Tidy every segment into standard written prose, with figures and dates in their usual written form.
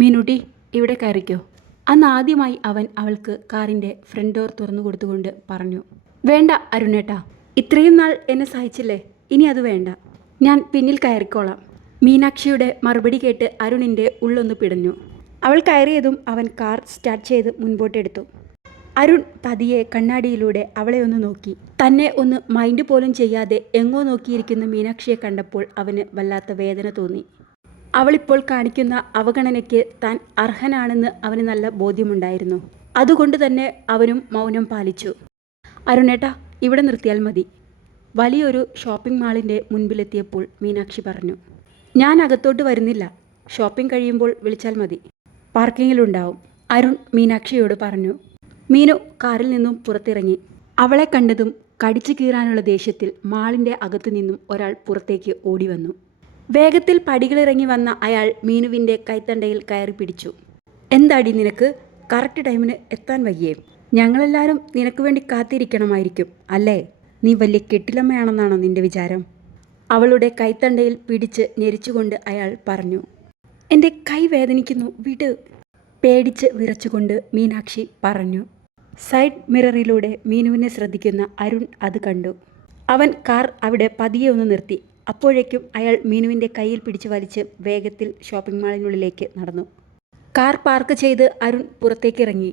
മീനുട്ടി, ഇവിടെ കയറിക്കോ. അന്ന് ആദ്യമായി അവൻ അവൾക്ക് കാറിൻ്റെ ഫ്രണ്ട് ഡോർ തുറന്നു കൊടുത്തുകൊണ്ട് പറഞ്ഞു. വേണ്ട അരുണേട്ടാ, ഇത്രയും നാൾ എന്നെ സഹിച്ചില്ലേ, ഇനി അത് വേണ്ട. ഞാൻ പിന്നിൽ കയറിക്കോളാം. മീനാക്ഷിയുടെ മറുപടി കേട്ട് അരുണിൻ്റെ ഉള്ളൊന്ന് പിടഞ്ഞു. അവൾ കയറിയതും അവൻ കാർ സ്റ്റാർട്ട് ചെയ്ത് മുൻപോട്ടെടുത്തു. അരുൺ പതിയെ കണ്ണാടിയിലൂടെ അവളെ ഒന്ന് നോക്കി. തന്നെ ഒന്ന് മൈൻഡ് പോലും ചെയ്യാതെ എങ്ങോ നോക്കിയിരിക്കുന്ന മീനാക്ഷിയെ കണ്ടപ്പോൾ അവന് വല്ലാത്ത വേദന തോന്നി. അവളിപ്പോൾ കാണിക്കുന്ന അവഗണനയ്ക്ക് താൻ അർഹനാണെന്ന് അവന് നല്ല ബോധ്യമുണ്ടായിരുന്നു. അതുകൊണ്ട് തന്നെ അവനും മൗനം പാലിച്ചു. അരുണേട്ടാ, ഇവിടെ നിർത്തിയാൽ മതി. വലിയൊരു ഷോപ്പിംഗ് മാളിൻ്റെ മുൻപിലെത്തിയപ്പോൾ മീനാക്ഷി പറഞ്ഞു. ഞാൻ അകത്തോട്ട് വരുന്നില്ല, ഷോപ്പിംഗ് കഴിയുമ്പോൾ വിളിച്ചാൽ മതി, പാർക്കിങ്ങിലുണ്ടാവും, അരുൺ മീനാക്ഷിയോട് പറഞ്ഞു. മീനു കാറിൽ നിന്നും പുറത്തിറങ്ങി. അവളെ കണ്ടതും കടിച്ചു കീറാനുള്ള ദേഷ്യത്തിൽ മാളിൻ്റെ അകത്തു നിന്നും ഒരാൾ പുറത്തേക്ക് ഓടി വന്നു. വേഗത്തിൽ പടികളിറങ്ങി വന്ന അയാൾ മീനുവിൻ്റെ കൈത്തണ്ടയിൽ കയറി പിടിച്ചു. എന്താടി നിനക്ക്, കറക്റ്റ് ടൈമിന് എത്താൻ വയ്യേ? ഞങ്ങളെല്ലാവരും നിനക്ക് വേണ്ടി കാത്തിരിക്കണമായിരിക്കും അല്ലേ? നീ വലിയ കെട്ടിലമ്മയാണെന്നാണോ നിന്റെ വിചാരം? അവളുടെ കൈത്തണ്ടയിൽ പിടിച്ച് ഞെരിച്ചുകൊണ്ട് അയാൾ പറഞ്ഞു. എൻ്റെ കൈ വേദനിക്കുന്നു, വിട്. പേടിച്ച് വിറച്ചുകൊണ്ട് മീനാക്ഷി പറഞ്ഞു. സൈഡ് മിററിലൂടെ മീനുവിനെ ശ്രദ്ധിക്കുന്ന അരുൺ അത് കണ്ടു. അവൻ കാർ അവിടെ പതിയെ ഒന്ന് നിർത്തി. അപ്പോഴേക്കും അയാൾ മീനുവിൻ്റെ കയ്യിൽ പിടിച്ച് വലിച്ച് വേഗത്തിൽ ഷോപ്പിംഗ് മാളിനുള്ളിലേക്ക് നടന്നു. കാർ പാർക്ക് ചെയ്ത് അരുൺ പുറത്തേക്കിറങ്ങി.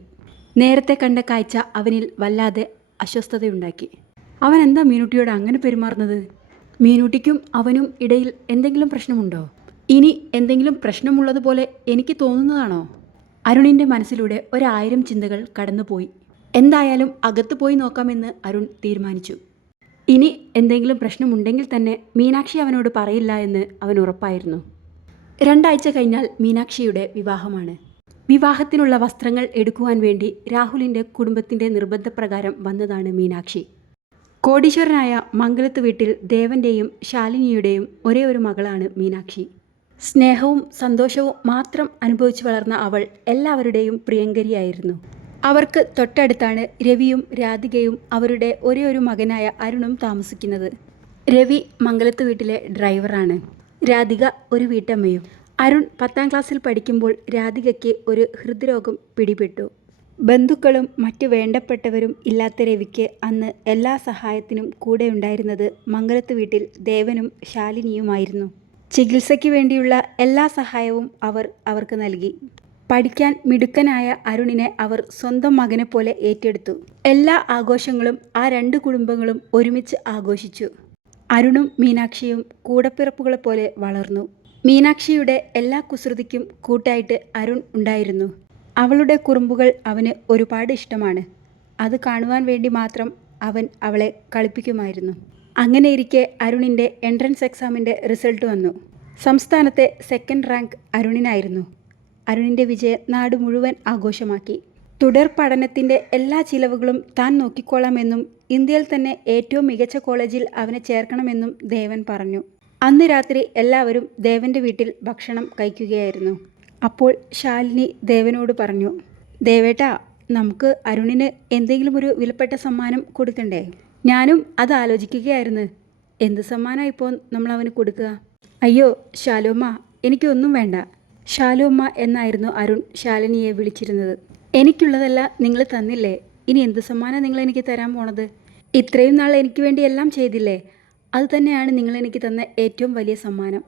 നേരത്തെ കണ്ട കാഴ്ച അവനിൽ വല്ലാതെ അസ്വസ്ഥതയുണ്ടാക്കി. അവൻ എന്താ മീനുട്ടിയോട് അങ്ങനെ പെരുമാറുന്നത്? മീനുട്ടിക്കും അവനും ഇടയിൽ എന്തെങ്കിലും പ്രശ്നമുണ്ടോ? ഇനി എന്തെങ്കിലും പ്രശ്നമുള്ളതുപോലെ എനിക്ക് തോന്നുന്നതാണോ? അരുണിൻ്റെ മനസ്സിലൂടെ 1000 ചിന്തകൾ കടന്നുപോയി. എന്തായാലും അകത്ത് പോയി നോക്കാമെന്ന് അരുൺ തീരുമാനിച്ചു. ഇനി എന്തെങ്കിലും പ്രശ്നമുണ്ടെങ്കിൽ തന്നെ മീനാക്ഷി അവനോട് പറയില്ല എന്ന് അവൻ ഉറപ്പായിരുന്നു. 2 ആഴ്ച കഴിഞ്ഞാൽ മീനാക്ഷിയുടെ വിവാഹമാണ്. വിവാഹത്തിനുള്ള വസ്ത്രങ്ങൾ എടുക്കുവാൻ വേണ്ടി രാഹുലിൻ്റെ കുടുംബത്തിൻ്റെ നിർബന്ധപ്രകാരം വന്നതാണ് മീനാക്ഷി. കോടീശ്വരനായ മംഗലത്ത് വീട്ടിൽ ദേവൻ്റെയും ശാലിനിയുടെയും ഒരേ ഒരു മകളാണ് മീനാക്ഷി. സ്നേഹവും സന്തോഷവും മാത്രം അനുഭവിച്ചു വളർന്ന അവൾ എല്ലാവരുടെയും പ്രിയങ്കരിയായിരുന്നു. അവർക്ക് തൊട്ടടുത്താണ് രവിയും രാധികയും അവരുടെ ഒരേ ഒരു മകനായ അരുണും താമസിക്കുന്നത്. രവി മംഗലത്ത് വീട്ടിലെ ഡ്രൈവറാണ്. രാധിക ഒരു വീട്ടമ്മയും. അരുൺ 10ാം ക്ലാസ്സിൽ പഠിക്കുമ്പോൾ രാധികയ്ക്ക് ഒരു ഹൃദ്രോഗം പിടിപെട്ടു. ബന്ധുക്കളും മറ്റു വേണ്ടപ്പെട്ടവരും ഇല്ലാത്ത രവിക്ക് അന്ന് എല്ലാ സഹായത്തിനും കൂടെ ഉണ്ടായിരുന്നത് മംഗലത്ത് വീട്ടിൽ ദേവനും ശാലിനിയുമായിരുന്നു. ചികിത്സയ്ക്ക് വേണ്ടിയുള്ള എല്ലാ സഹായവും അവർക്ക് നൽകി. പഠിക്കാൻ മിടുക്കനായ അരുണിനെ അവർ സ്വന്തം മകനെ പോലെ ഏറ്റെടുത്തു. എല്ലാ ആഘോഷങ്ങളും ആ 2 കുടുംബങ്ങളും ഒരുമിച്ച് ആഘോഷിച്ചു. അരുണും മീനാക്ഷിയും കൂടപ്പിറപ്പുകളെ പോലെ വളർന്നു. മീനാക്ഷിയുടെ എല്ലാ കുസൃതിക്കും കൂട്ടായിട്ട് അരുൺ ഉണ്ടായിരുന്നു. അവളുടെ കുറുമ്പുകൾ അവന് ഒരുപാട് ഇഷ്ടമാണ്. അത് കാണുവാൻ വേണ്ടി മാത്രം അവൻ അവളെ കളിപ്പിക്കുമായിരുന്നു. അങ്ങനെയിരിക്കെ അരുണിൻ്റെ എൻട്രൻസ് എക്സാമിൻ്റെ റിസൾട്ട് വന്നു. സംസ്ഥാനത്തെ 2nd റാങ്ക് അരുണിനായിരുന്നു. അരുണിൻ്റെ വിജയം നാട് മുഴുവൻ ആഘോഷമാക്കി. തുടർ പഠനത്തിൻ്റെ എല്ലാ ചിലവുകളും താൻ നോക്കിക്കോളാമെന്നും ഇന്ത്യയിൽ തന്നെ ഏറ്റവും മികച്ച കോളേജിൽ അവനെ ചേർക്കണമെന്നും ദേവൻ പറഞ്ഞു. അന്ന് രാത്രി എല്ലാവരും ദേവൻ്റെ വീട്ടിൽ ഭക്ഷണം കഴിക്കുകയായിരുന്നു. അപ്പോൾ ശാലിനി ദേവനോട് പറഞ്ഞു. ദേവേട്ടാ, നമുക്ക് അരുണിന് എന്തെങ്കിലും ഒരു വിലപ്പെട്ട സമ്മാനം കൊടുക്കണ്ടേ? ഞാനും അത് ആലോചിക്കുകയായിരുന്നു. എന്ത് സമ്മാനം ഇപ്പോൾ നമ്മൾ അവന് കൊടുക്കുക? അയ്യോ ശാലുമ്മ, എനിക്കൊന്നും വേണ്ട. ശാലുമ്മ എന്നായിരുന്നു അരുൺ ശാലിനിയെ വിളിച്ചിരുന്നത്. എനിക്കുള്ളതെല്ലാം നിങ്ങൾ തന്നില്ലേ, ഇനി എന്ത് സമ്മാനം നിങ്ങൾ എനിക്ക് തരാൻ പോണത്? ഇത്രയും നാൾ എനിക്ക് വേണ്ടി എല്ലാം ചെയ്തില്ലേ, അത് തന്നെയാണ് നിങ്ങൾ എനിക്ക് തന്ന ഏറ്റവും വലിയ സമ്മാനം.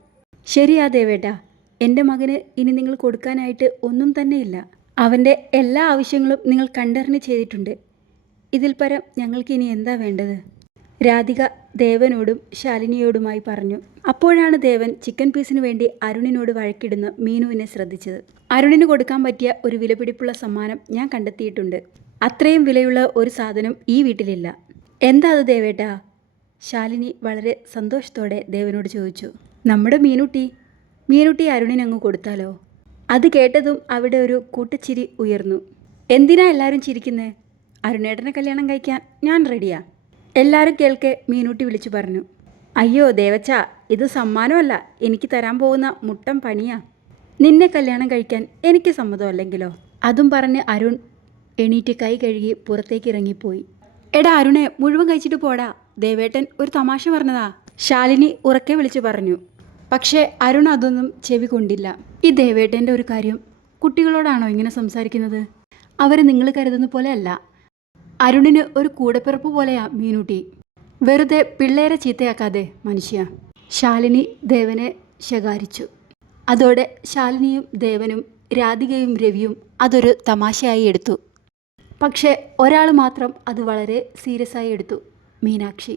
ശരിയാ ദേവേട്ടാ, എൻ്റെ മകന് ഇനി നിങ്ങൾ കൊടുക്കാനായിട്ട് ഒന്നും തന്നെയില്ല. അവൻ്റെ എല്ലാ ആവശ്യങ്ങളും നിങ്ങൾ കണ്ടറിഞ്ഞ് ചെയ്തിട്ടുണ്ട്. ഇതിൽ പരം ഞങ്ങൾക്ക് ഇനി എന്താ വേണ്ടത്? രാധിക ദേവനോടും ശാലിനിയോടുമായി പറഞ്ഞു. അപ്പോഴാണ് ദേവൻ ചിക്കൻ പീസിന് വേണ്ടി അരുണിനോട് വഴക്കിടുന്ന മീനുവിനെ ശ്രദ്ധിച്ചത്. അരുണിന് കൊടുക്കാൻ പറ്റിയ ഒരു വിലപിടിപ്പുള്ള സമ്മാനം ഞാൻ കണ്ടെത്തിയിട്ടുണ്ട്. അത്രയും വിലയുള്ള ഒരു സാധനം ഈ വീട്ടിലില്ല. എന്താ അത് ദേവേട്ടാ? ശാലിനി വളരെ സന്തോഷത്തോടെ ദേവനോട് ചോദിച്ചു. നമ്മുടെ മീനുട്ടി അരുണിനങ്ങ് കൊടുത്താലോ? അത് കേട്ടതും അവിടെ ഒരു കൂട്ടച്ചിരി ഉയർന്നു. എന്തിനാ എല്ലാവരും ചിരിക്കുന്നേ? അരുണേട്ടനെ കല്യാണം കഴിക്കാൻ ഞാൻ റെഡിയാ. എല്ലാവരും കേൾക്കെ മീനുട്ടി വിളിച്ചു പറഞ്ഞു. അയ്യോ ദേവച്ച, ഇത് സമ്മാനമല്ല, എനിക്ക് തരാൻ പോകുന്ന മുട്ടം പണിയാ. നിന്നെ കല്യാണം കഴിക്കാൻ എനിക്ക് സമ്മതമല്ലെങ്കിലോ? അതും പറഞ്ഞ് അരുൺ എണീറ്റ് കൈ കഴുകി പുറത്തേക്ക് ഇറങ്ങിപ്പോയി. എടാ അരുണെ, മുഴുവൻ കഴിച്ചിട്ട് പോടാ, ദേവേട്ടൻ ഒരു തമാശ പറഞ്ഞതാ, ശാലിനി ഉറക്കെ വിളിച്ചു പറഞ്ഞു. പക്ഷേ അരുൺ അതൊന്നും ചെവി കൊണ്ടില്ല. ഈ ദേവേട്ടൻ്റെ ഒരു കാര്യം കുട്ടികളോടാണോ ഇങ്ങനെ സംസാരിക്കുന്നത്? അവരെ നിങ്ങൾ കരുതുന്ന പോലെയല്ല. അരുണിന് ഒരു കൂടപ്പിറപ്പ് പോലെയാ മീനൂട്ടി. വെറുതെ പിള്ളേരെ ചീത്തയാക്കാതെ മനുഷ്യ. ശാലിനി ദേവനെ ശകാരിച്ചു. അതോടെ ശാലിനിയും ദേവനും രാധികയും രവിയും അതൊരു തമാശയായി എടുത്തു. പക്ഷേ ഒരാൾ മാത്രം അത് വളരെ സീരിയസ് ആയി എടുത്തു. മീനാക്ഷി.